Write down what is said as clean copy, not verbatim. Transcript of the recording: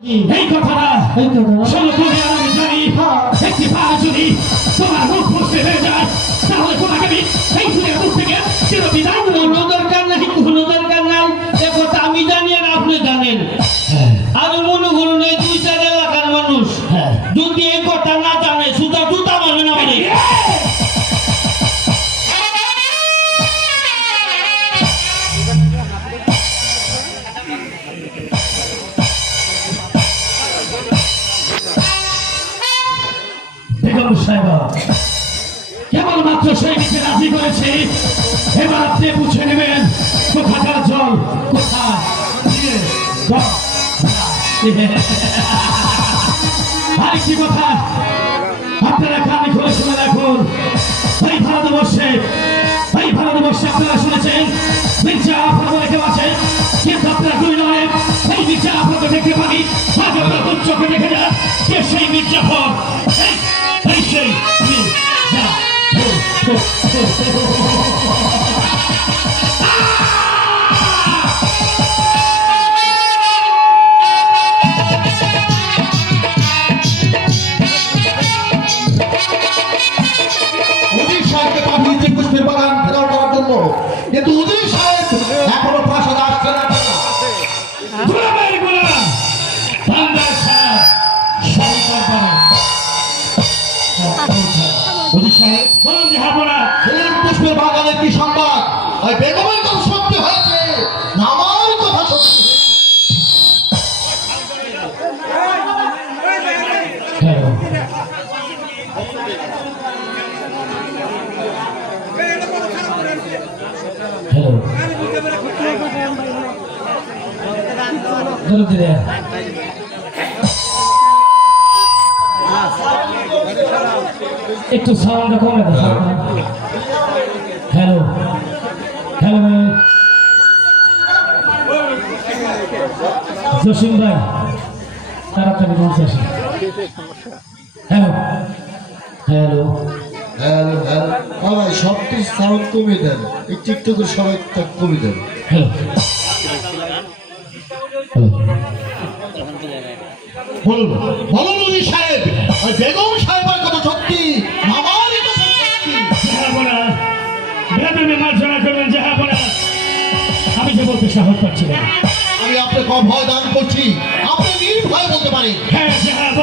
এই কথাটা শোনো তুমি আর আমি জানি একটি বার যদি তোমার মুখ মুছতে হয়ে যায় তাহলে তোমাকে আমি এই ছেলের মুখ থেকে চিরবিদায় কোনো দরকার নাই, কোনো দরকার নাই। এ কথা আমি জানি আর আপনি জানেন। আমি মনে করুন এই দুই চার এলাকার মানুষ যদি এই কথা না জানে সুতা জুতা মারবে না মানে। বেগম সাহেবা কেবলমাত্র সেই নিচে রাজি করেছে। এবার আপনি বুঝে নেবেন কোথাকার জল কোথায় আরেকটি কথা আপনারা কানে খুলে শুনে রাখুন। এই ভারতবর্ষে আপনারা শুনেছেন মির্জা আফর বলে কেউ আছে, কিন্তু আপনারা দুই নয় এই মির্জা আফরকে দেখতে পারি। আজ আপনারা কোন চোখে দেখে যান কে সেই মির্জা আফর। এই সেই মির্জা পুষ্পের বাগান ঘেরাও করার জন্য, কিন্তু উজির সাহেব এখনো প্রাসাদ আসছে না। পুষ্পের বাগানের কি সংবাদ? ওই বেগমের কথা সত্যি হয়েছে না আমার কথা সত্যি? হ্যালো একটু সাউন্ড কমে দাও। হ্যালো হ্যালো জসিম ভাই তাড়াতাড়ি মঞ্চে আসেন। হ্যালো হ্যালো হ্যালো হ্যালো ভাই, সব কিছু সাউন্ড কমিয়ে দেন, একটু একটু করে সবাই কমিয়ে দেন। হ্যালো হ্যালো বলুন বলুন উজির সাহেব, ওই বেগম সাহেবের কথা সত্যি আমার কথা সত্যি? মার্জনা করবেন জাহাপনা, আমি যে বলতে সাহস পাচ্ছি না। আমি আপনাকে ভয় দান করছি, আপনি নির্ভয় বলতে পারেন। হ্যাঁ জাহাপনা